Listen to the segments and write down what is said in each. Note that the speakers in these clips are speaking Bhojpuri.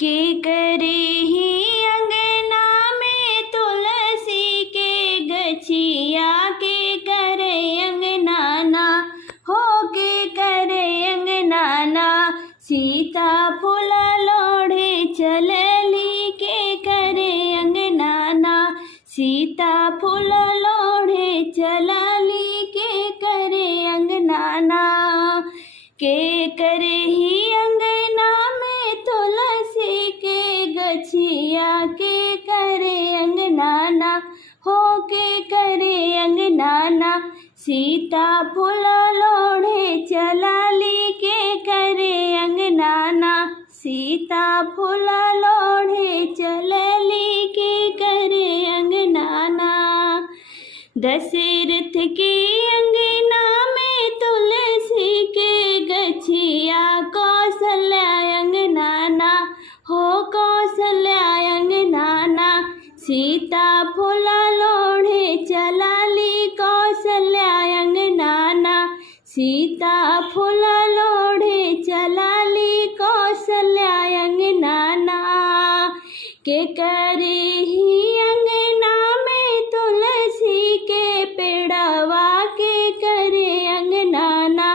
के करे ही अंगना में तुलसी के गछिया के करे अंगनाना हो के करे अंगनाना सीता फूल लोढ़े चलली के करे अंगनाना सीता फूल लोढ़े चलली के करे अंगनाना के करे ही अंगना में तुलसी के गछिया के करे अंगनाना हो के करे अंगनाना सीता फूल लोढ़े चलली के करे अंगनाना सीता फूल लोढ़े चलली के करे अंगनाना दशरथ के अंगना में तुलसी के गछिया कौशल्या अंगनाना हो कौशल्या अंगनाना सीता फूल लोढ़े चलली कौशल्या अंगनाना सीता फूल लोढ़े चलली कौशल्या अंगनाना के करे ही अंगना में तुलसी के पेड़वा के करे अंगनाना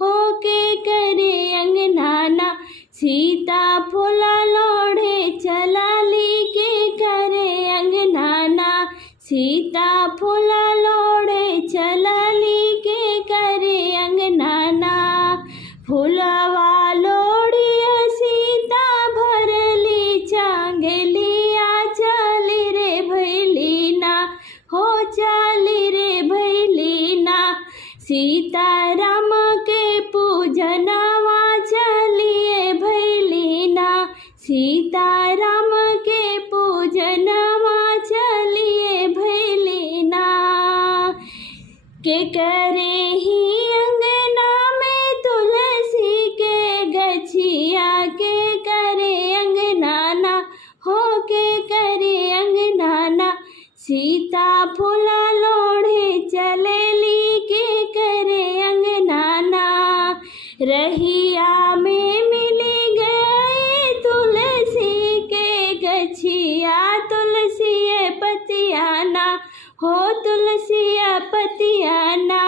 हो के करे अंगनाना सीता फूल लोढ़े चलली के करे अंगनाना सीता फूल लोढ़े चलली के करे अंगनाना फूलवा लोढ़िया सीता भरली चांगलिया चली रे भैलीना हो चली रे भैलीना सीता राम के पूजनवा चलिए भैलीना सीता राम के पूजनवा चलिए भैलीना के करे ही अंगना में तुलसी के गछिया के करे अंगनाना हो के करे अंगनाना सीता फूल लोढ़े चलली के करे अंगनाना रहिया में मिली गए तुलसी के गछिया तुलसी पतियाना हो तुलसी पतियाना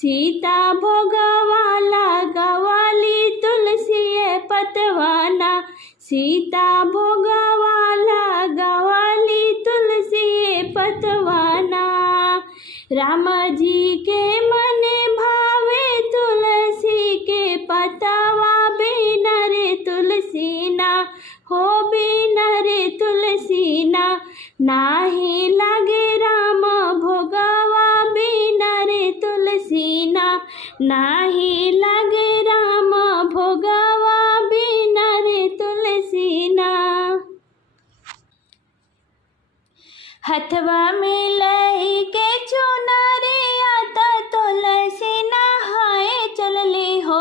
सीता भोगवाला गवाली तुलसी पतवाना सीता भोगवाला गवाली तुलसी पतवाना राम जी के मन भावे तुलसी के पतवा बिना रे तुलसीना हो बिना रे तुलसीना नाही लागे राम भोगवा बिना रे तुलसीना नाही लागे राम भोगवा बिना रे तुलसीना हथवा में लई के चुनरिया त तुलसी नहाए चलली हो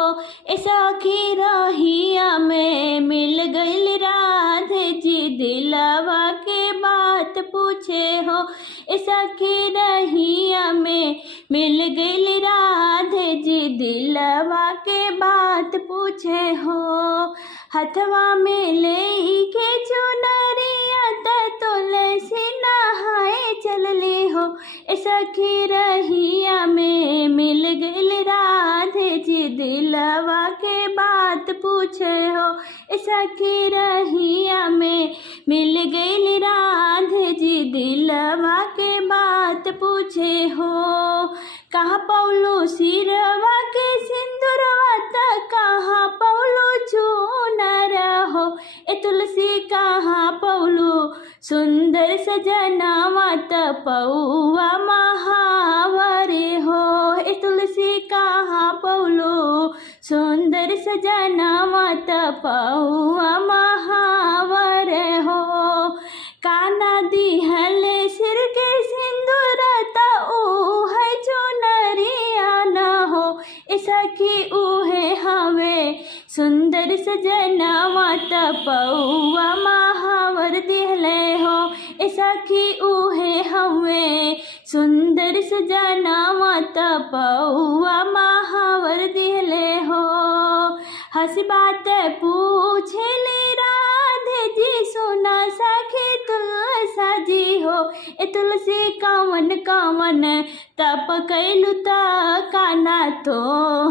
सखी रहिया में मिल गई राधे जी दिलवा के बात पूछे हो सखी रहिया में मिल गई राधे जी दिलवा के बात पूछे हो हथवा में ले के चुनरिया त तुलसी नहाए चलली हो सखी रहिया में मिल गई राधे जी दिलवा के बात पूछे हो सखी रहिया में मिल गई राधे जी दिलवा के बात पूछे हो कहाँ पौलू सिरवा के सिंदूरवा त कहाँ पौलू चूनर हो तुलसी कहाँ पौलू सुंदर सजनावा त पौआ महावरे हो तुलसी कहाँ पौलू सुंदर सजनावा त पौआ महावर हो काना दिहल सिर के सिंदूर त ऊ है चुनरिया न हो सखी ऊहे हवे सुंदर सजनावा त पौआ महावर दिहले हो सखी ऊहे हवे सुंदर सजनावा त पौआ महावर दिहले हो हंस बात पूछले राधे कवन तप कैलु त काना तो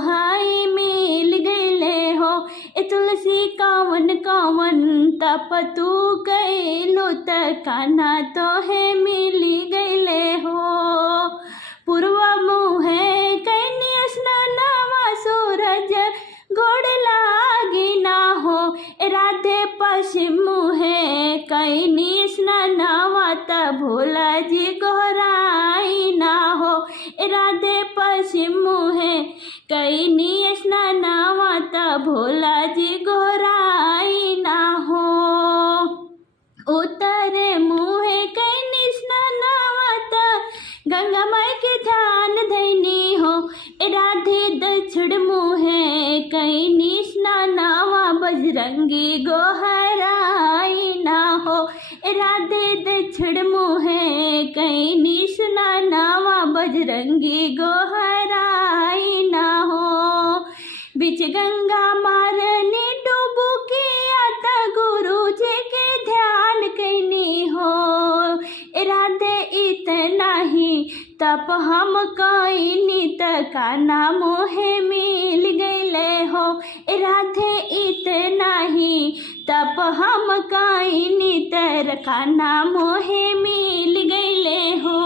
हाई मिल गईले हो। ए तुलसी कवन कवन तप तू कैलु त काना तो है मिली गईले हो। पूर्व मुहे कैनी स्नानवा सूरज गोड़ लागी ना हो। ए राधे पश्चिम मुहे कैनी स्नानवा त भोला जी गोहराई ना हो। ए राधे पश्चिम मुहे कैनी स्नानवा त भोला जी गोहराई ना हो। उत्तरे मुहे कैनी स्नानवा त गंगा माई के ध्यान धैनी हो। ए राधे दक्षिण मुहे कैनी स्नानवा बजरंगी गोहराई ना हो। ए राधे दक्षिण मुहे कैनी स्नानवा बजरंगी गोहराई ना हो। बीच गंगा मारनी डुबकी आता गुरु जी के ध्यान कैनी हो। ए राधे इतना ही तप हम कैनी त काना मोहे मिल गईले हो। ए राधे इतना ही तप हम कैनी त काना मोहे मिल गईले हो।